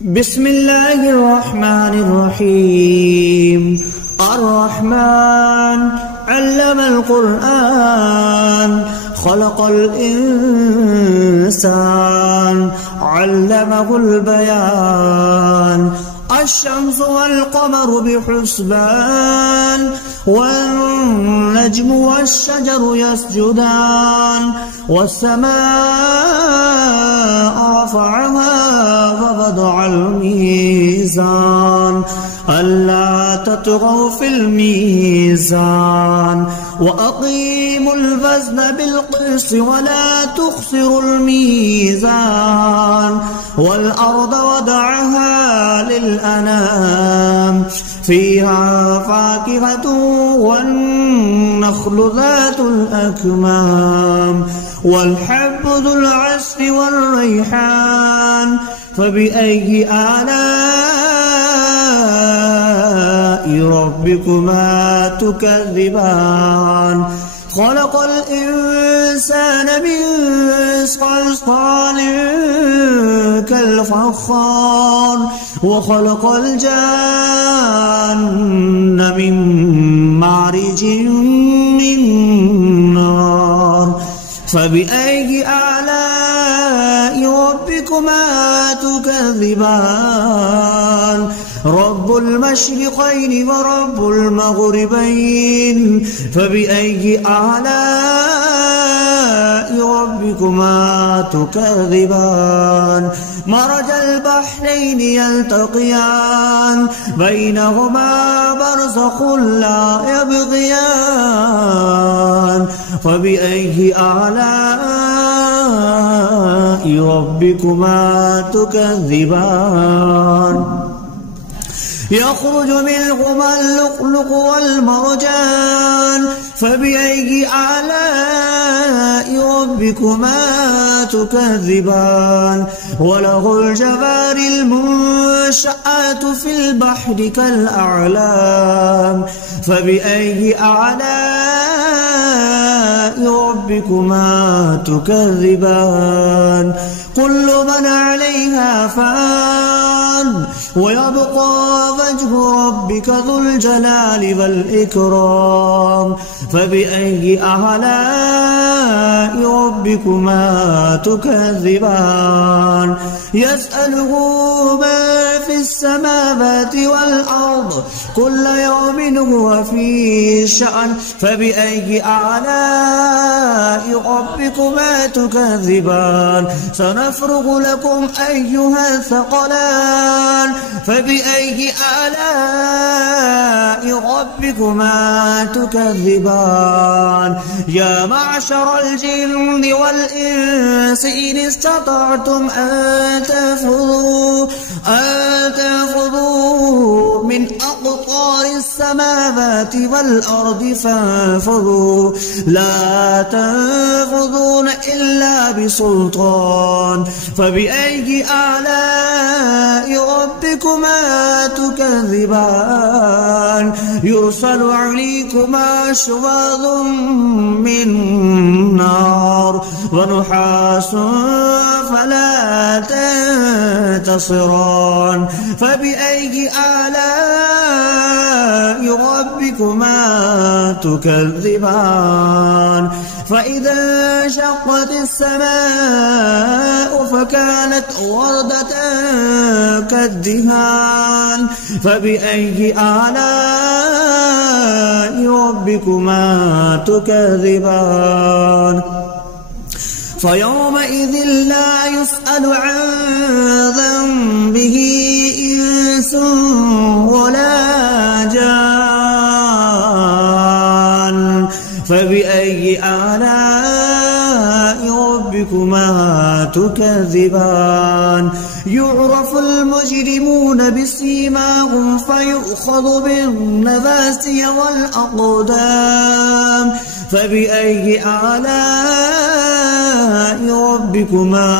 بسم الله الرحمن الرحيم. الرحمن علم القرآن خلق الإنسان علمه البيان. الشمس والقمر بحسبان والنجم والشجر يسجدان والسماء رفعها ووضع الميزان ألا تطغوا في الميزان وأقيموا الوزن بالقسط ولا تخسروا الميزان والأرض وضعها للأنام فيها فاكهة والنخل ذات الأكمام والحب ذو العصف والريحان فبأي آلاء ربكما تكذبان. خلق الإنسان من صلصال كالفخار وخلق الجان من مارج من نار فبأي آلاء ربكما تكذبان. رب المشرقين ورب المغربين فبأي آلاء ربكما تكذبان. مرج البحرين يلتقيان بينهما برزخ لا يبغيان فبأي آلاء ربكما تكذبان. يخرج منهما اللؤلؤ والمرجان فبأي آلاء ربكما تكذبان. وله الجوار المنشآت في البحر كالأعلام فبأي آلاء ربكما تكذبان. كل من عليها فان ويبقى وجه ربك ذو الجلال والإكرام فبأي آلاء ربكما تكذبان. يسأله ما في السماوات والأرض كل يوم هو في شأن فبأي آلاء ربكما تكذبان. سنفرغ لكم أيها الثقلان فبأي آلاء ربكما تكذبان. يا معشر الجن والإنس إن استطعتم أن تنفذوا من أقطار السماوات والأرض فانفذوا لا تنفذون إلا بسلطان فبأي آلاء ربكما تكذبان. يرسل عليكما شواظ من نار ونحاس فلا تنتصران فبأي آلاء ربكما تكذبان. فإذا انشقت السماء فكانت وردة كالدهان فبأي آلاء ربكما تكذبان. فيومئذ لا يسأل عن ذنبه إنس ولا جان فبأي آلاء ربكما تكذبان. يعرف المجرمون بسيماهم فيؤخذ بالنواسي والأقدام فبأي آلاء ربكما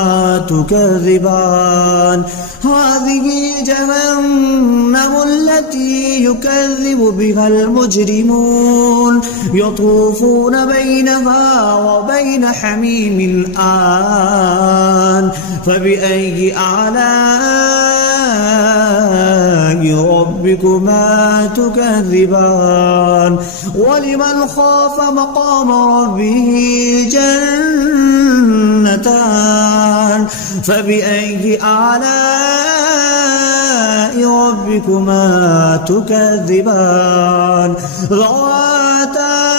تكذبان. هذه جهنم التي يكذب بها المجرمون يطوفون بينها وبين حميم آن فبأي آلاء ربكما تكذبان ولمن خاف مقام ربه جنتان فبأي آلاء ربكما تكذبان ذواتا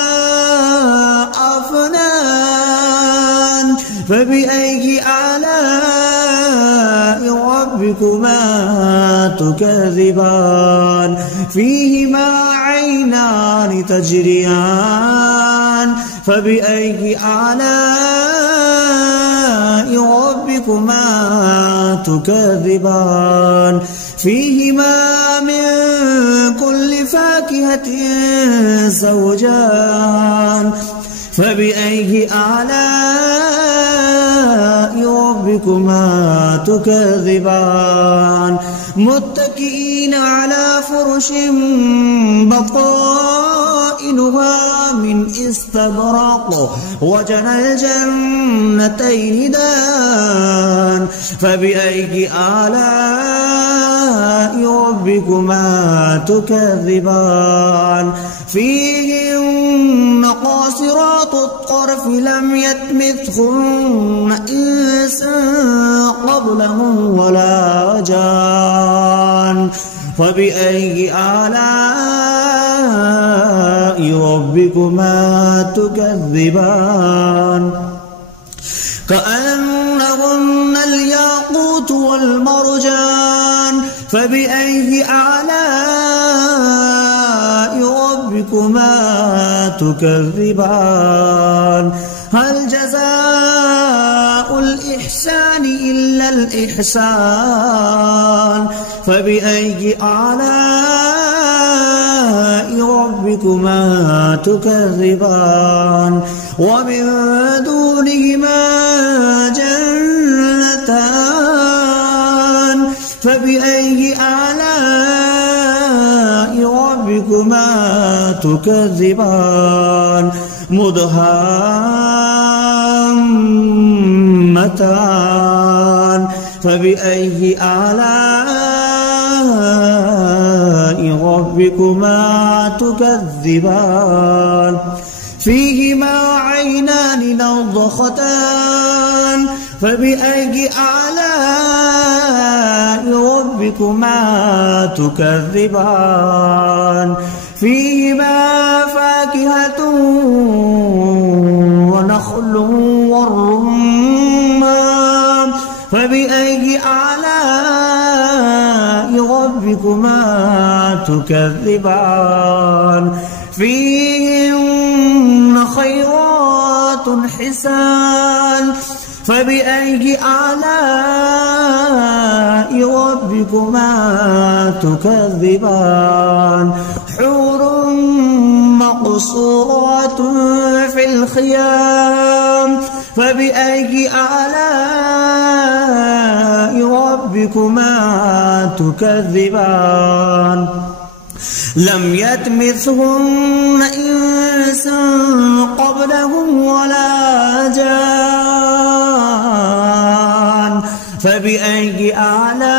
أفنان فبأي آلاء ربكما تكذبان فيهما عينان تجريان فبأي آلاء ربكما تكذبان فيهما من كل فاكهة زوجان فبأي آلاء ربكما تكذبان متكئين على فرش بطائنها من استبرق وجنى الجنتين دان فبأي آلاء ربكما تكذبان فيهن قاصرات الطرف لم يطمثهن إنس قبلهم ولا جان فبأي آلاء ربكما تكذبان كأنهن الياقوت والمرجان فبأي آلاء ربكما تكذبان هل جزاء الإحسان إلا الإحسان فبأي آلاء ربكما تكذبان ومن دونهما جنتان فبأي آلاء ربكما تكذبان مدهامتان فبأي آلاء ربكما تكذبان فيهما عينان نضختان فبأي آلاء ربكما تكذبان فيهما فاكهة ونخل والرمان فبأي آلاء ربكما تكذبان فيهن خيرات حسان فبأي آلاء ربكما تكذبان حور مقصورات في الخيام فبأي آلاء ربكما تكذبان لم يطمثهن إنس قبلهم ولا جان فبأي آلاء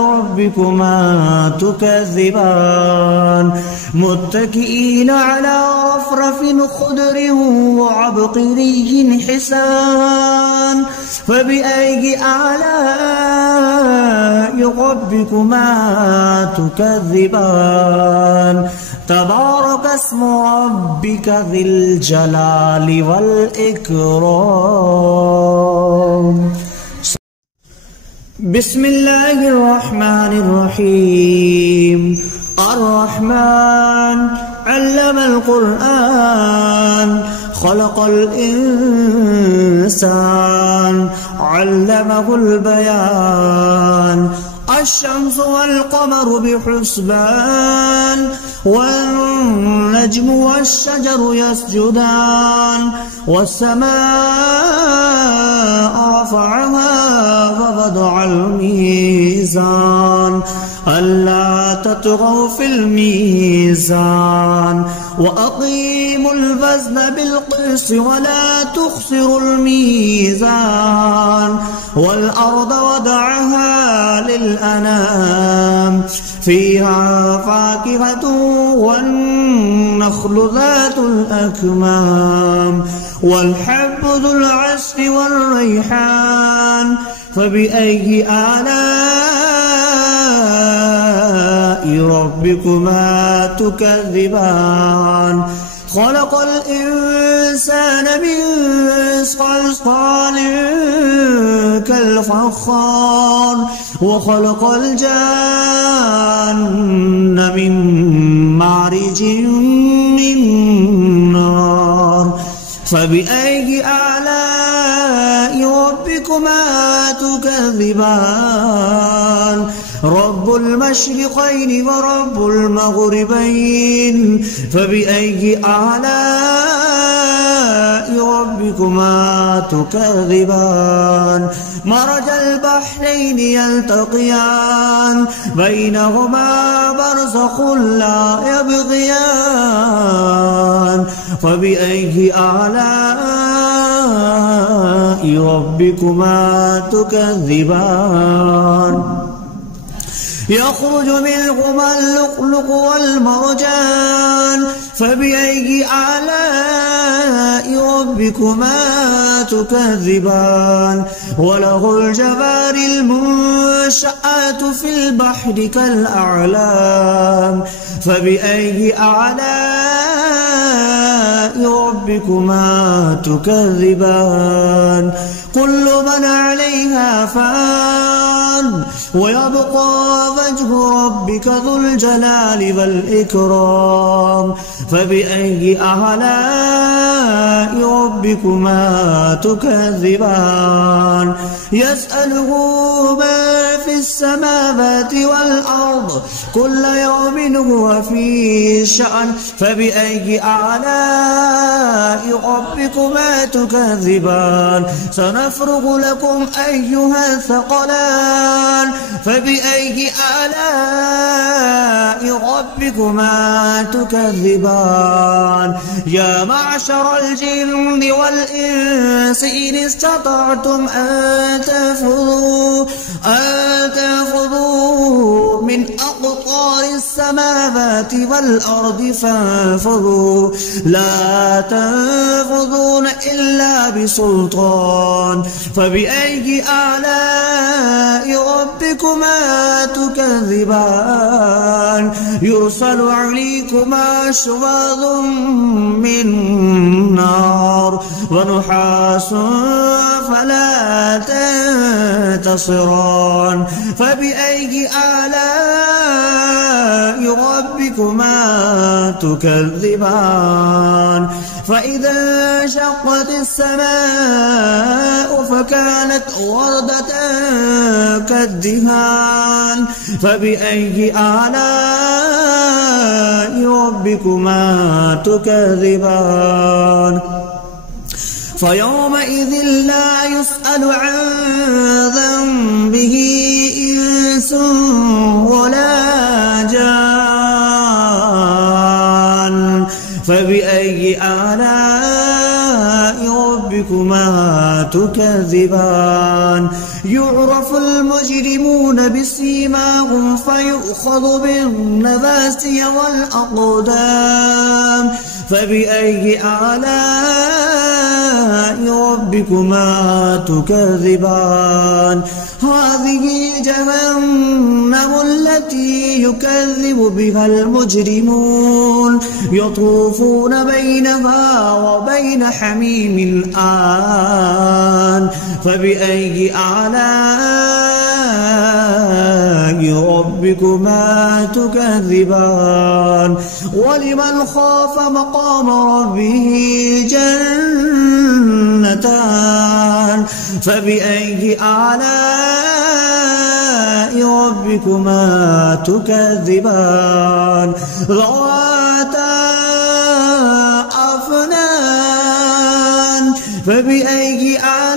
ربكما تكذبان متكئين على رفرف خضر وعبقري حسان فبأي آلاء ربكما تكذبان تبارك اسم ربك ذي الجلال والإكرام بسم الله الرحمن الرحيم الرحمن علم القرآن خلق الإنسان علمه البيان الشمس والقمر بحسبان والنجم والشجر يسجدان والسماء رفعها ووضع الميزان ألا تطغوا في الميزان وأقيموا الوزن بالقسط ولا تخسروا الميزان والأرض وضعها للأنام فيها فاكهة والنخل ذات الأكمام والحب ذو العصف والريحان فبأي آلاء ربكما تكذبان خلق الإنسان من صلصال كالفخار وخلق الجان من مارج من نار فبأي آلاء ربكما تكذبان رب المشرقين ورب المغربين فبأي آلاء ربكما تكذبان مرج البحرين يلتقيان بينهما برزخ لا يبغيان فبأي آلاء ربكما تكذبان يخرج منهما اللؤلؤ والمرجان فبأي آلاء ربكما تكذبان وله الجوار المنشآت في البحر كالأعلام فبأي آلاء ربكما تكذبان كل من عليها فان ويبقى وجه ربك ذو الجلال والإكرام فبأي آلاء ربكما تكذبان يسأله ما في السماوات والأرض كل يوم هو في شأن فبأي آلاء ربكما تكذبان سنفرغ لكم أيها الثقلان فبأي آلاء ربكما تكذبان يا معشر الجن والإنس إن استطعتم أن تنفذوا من أقطار السماوات والأرض فانفذوا لا تنفذون إلا بسلطان فبأي آلاء ربكما تكذبان يرسل عليكما شواظ من نار ونحاس فلا تنتصران فبأي آلاء ربكما تكذبان فإذا انشقت السماء فكانت وردة كالدهان فبأي آلاء ربكما تكذبان فيومئذ لا يسأل عن ذنبه إنس ولا جان فبأي آلاء ربكما تكذبان يعرف المجرمون بسيماهم فيؤخذ بالنواسي والأقدام فبأي آلاء ربكما تكذبان هذه جهنم التي يكذب بها المجرمون يطوفون بينها وبين حميم آن فبأي آلاء ربكما تكذبان ولمن خاف مقام ربه جنتان فبأي آلاء ربكما تكذبان ذواتا أفنان فبأي آلاء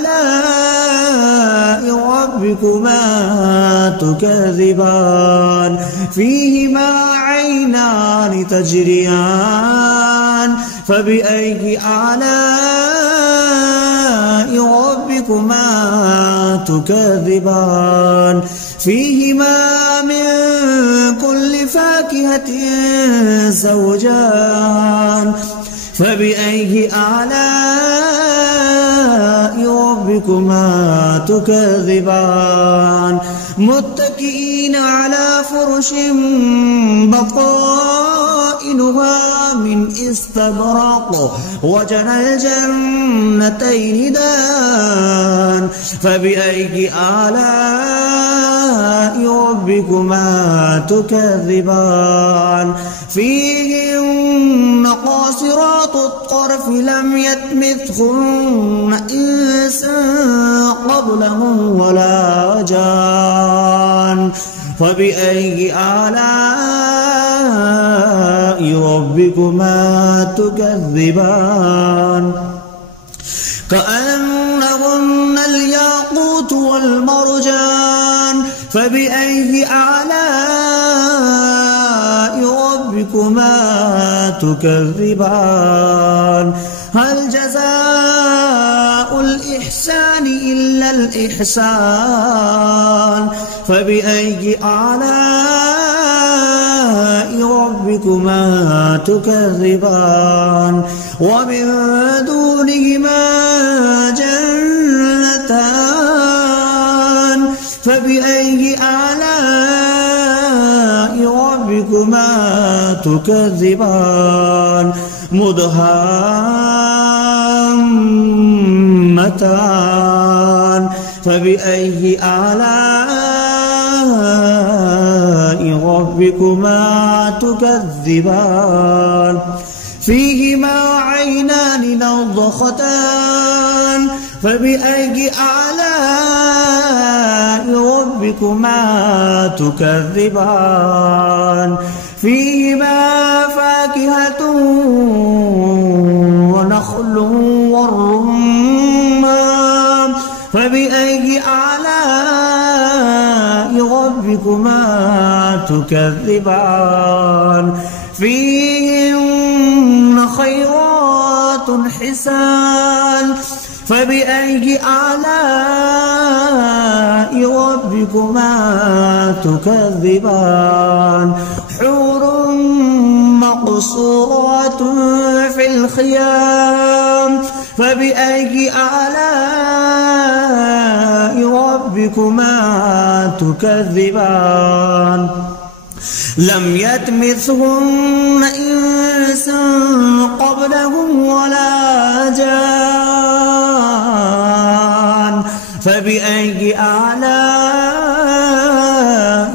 ربكما تكذبان فيهما عينان تجريان فبأي آلاء ربكما تكذبان فيهما من كل فاكهة زوجان فبأي آلاء ربكما تكذبان متكئين على فرش بطائنها من استبرق وجنى الجنتين دان فبأي آلاء ربكما تكذبان فيهن قاصرات الطرف لم يطمثهن إنس قبلهم ولا جان فبأي آلاء ربكما تكذبان كأنهن الياقوت والمرجان فبأي آلاء ربكما تكذبان هل جزاء الإحسان إلا الإحسان فبأي آلاء ربكما تكذبان ومن دونهما جنتان فبأي آلاء ربكما تكذبان مدهامتان فبأي آلاء ربكما تكذبان فيهما عينان نضختان فبأي آلاء ربكما تكذبان فيهما فاكهة ونخل والرمان فبأي آلاء ربكما تكذبان فيهن خيرات حسان فبأي آلاء ربكما تكذبان حور مقصورات في الخيام فبأي آلاء ربكما تكذبان لم يطمثهن إنس قبلهم ولا جان فبأي آلاء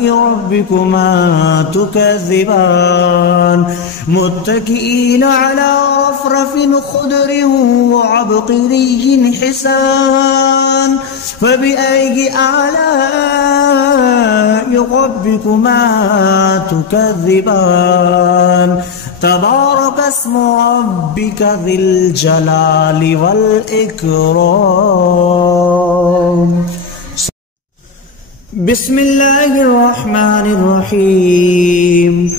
ربكما تكذبان متكئين على رفرف خضر وعبقري حسان فبأي آلاء ربكما تكذبان تبارك اسم ربك ذي الجلال والإكرام بسم الله الرحمن الرحيم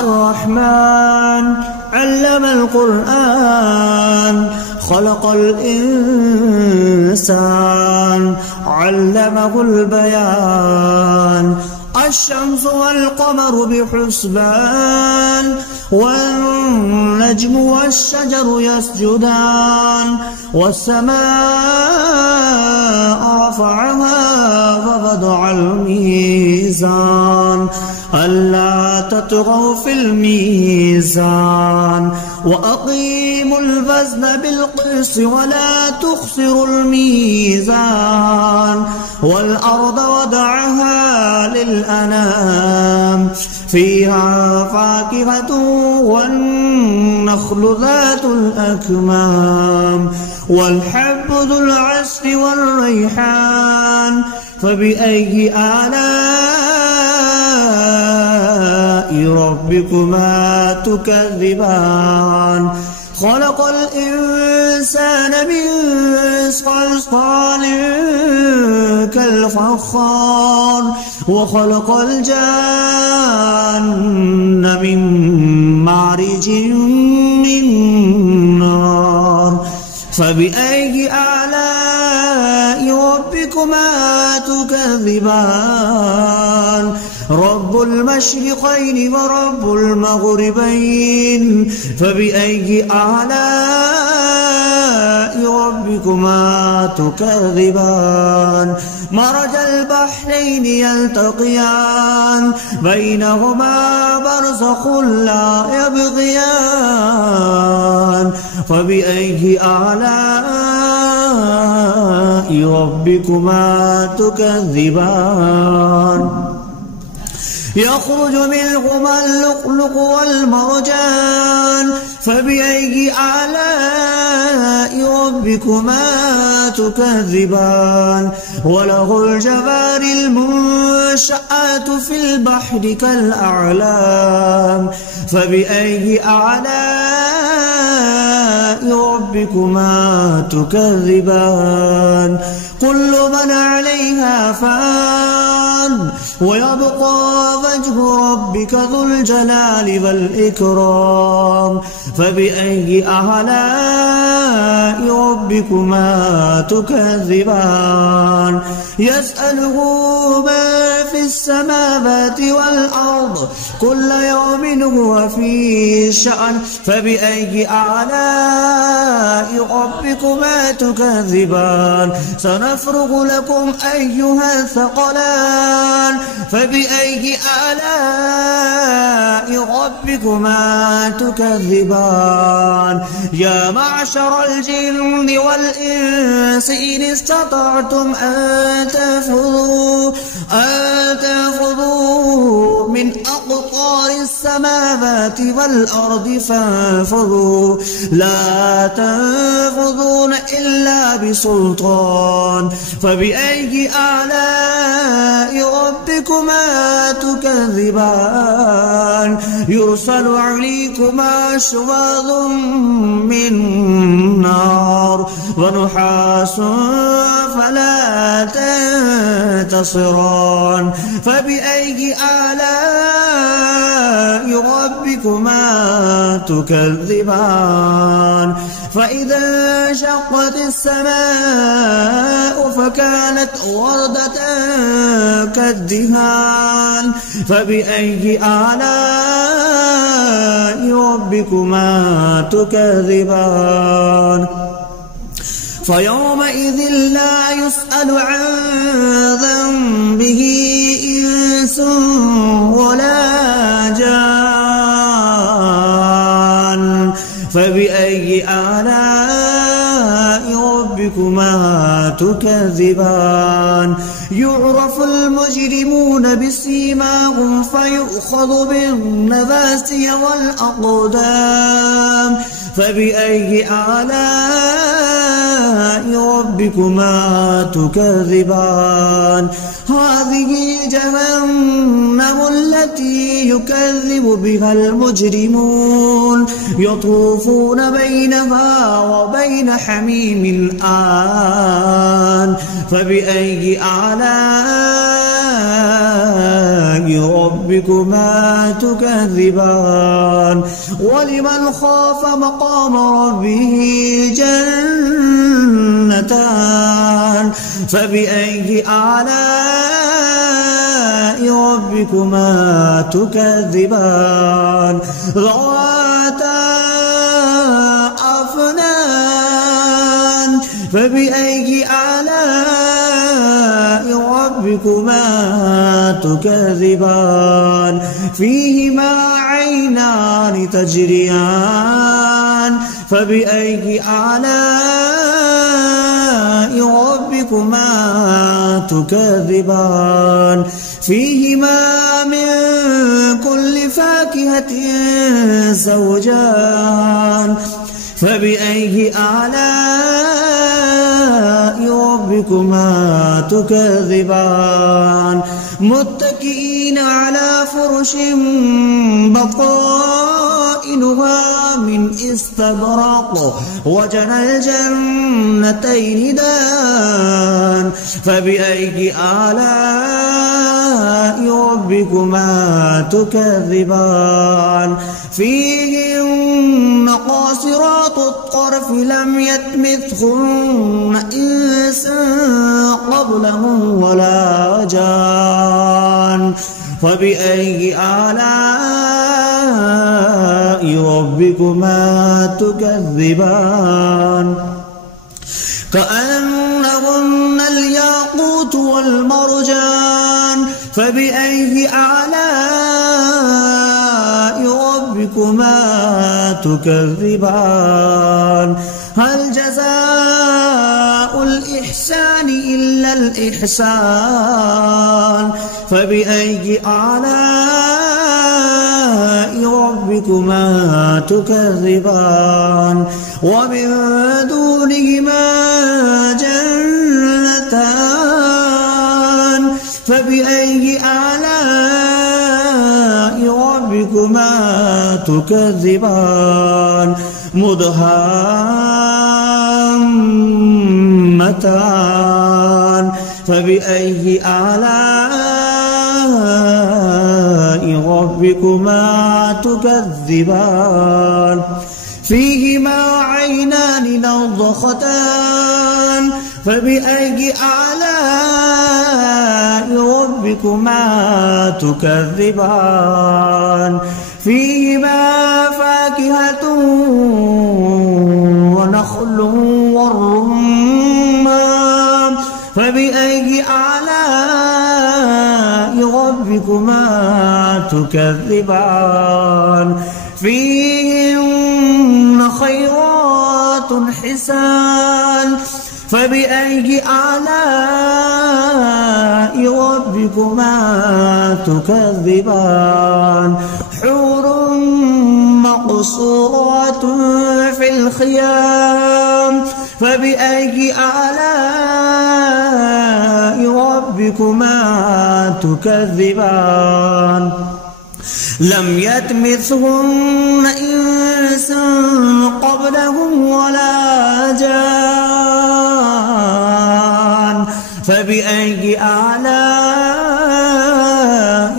الرحمن علم القرآن خلق الإنسان علمه البيان الشمس والقمر بحسبان والنجم والشجر يسجدان والسماء رفعها ووضع الميزان ألا تطغوا في الميزان وأقيموا الوزن بالقسط ولا تخسروا الميزان والأرض وضعها للأنام فيها فاكهة والنخل ذات الأكمام والحب ذو العصف والريحان فبأي آلاء ربكما تكذبان خلق الإنسان من صلصال كالفخار وخلق الجان من مارج من نار فبأي آلاء ربكما تكذبان رب المشرقين ورب المغربين فبأي آلاء ربكما تكذبان مرج البحرين يلتقيان بينهما برزخ لا يبغيان فبأي آلاء ربكما تكذبان يخرج منهما اللؤلؤ والمرجان فبأي آلاء ربكما تكذبان وله الجوار المنشآت في البحر كالأعلام فبأي آلاء ربكما تكذبان كل من عليها فان ويبقى وجه ربك ذو الجلال والإكرام فبأي آلاء ربكما تكذبان يسأله من في السماوات والأرض كل يوم هو في شأن فبأي آلاء ربكما تكذبان سنفرغ لكم أيها الثقلان فبأي آلاء ربكما تكذبان يا معشر الجن والإنس إن استطعتم أن تنفذوا من أقطار السماوات والأرض فانفذوا لا تنفذون إلا بسلطان فبأي آلاء ربكما تكذبان يرسل عليكما شواظ من نار ونحاس فلا تنتصران فبأي آلاء ربكما تكذبان فإذا انشقت السماء فكانت وردة كالدهان فبأي آلاء ربكما تكذبان فيومئذ لا يسأل عن ذنبه إنس ولا جان فبأي آلاء ربكما تكذبان يعرف المجرمون بسيماهم فيؤخذ بالنواسي والأقدام فبأي آلاء ربكما تكذبان هذه جهنم التي يكذب بها المجرمون يطوفون بينها وبين حميم آن فبأي آلاء ربكما تكذبان ولمن خاف مقام ربه جنتان فبأي آلاء ربكما تكذبان ذواتا أفنان فبأي آلاء ربكما تكذبان فيهما عينان تجريان فبأي آلاء ربكما تكذبان فيهما من كل فاكهة زوجان فبأي آلاء ربكما ربكما تكذبان متكئين على فرش بطائنها من استبرق وجنى الجنتين دان فبأي آلاء ربكما تكذبان فيهن قاصرات الطرف لم يطمثهن إنس قبلهم ولا جان فبأي آلاء ربكما تكذبان كأنهن الياقوت والمرجان فبأي آلاء ربكما تكذبان هل جزاء الإحسان إلا الإحسان فبأي آلاء ربكما تكذبان ومن دونهما جنتان فبأي آلاء ربكما تكذبان مدهامتان فبأي آلاء ربكما تكذبان فيهما عينان نضختان فبأي آلاء ربكما تكذبان فيهما فاكهة ونخل والرمان فبأي آلاء ربكما تكذبان فيهن خيرات حسان فبأي آلاء ربكما تكذبان حور مقصورات في الخيام فبأي آلاء ربكما تكذبان لم يطمثهن إنس قبلهم ولا جان فبأي آلاء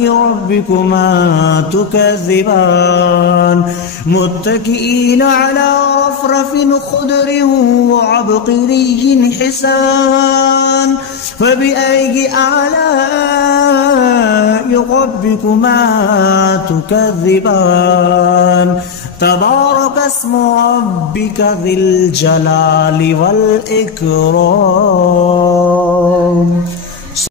ربكما تكذبان متكئين على رفرف خضر وعبقري حسان فبأي آلاء ربكما تكذبان تبارك اسم ربك ذي الجلال والإكرام.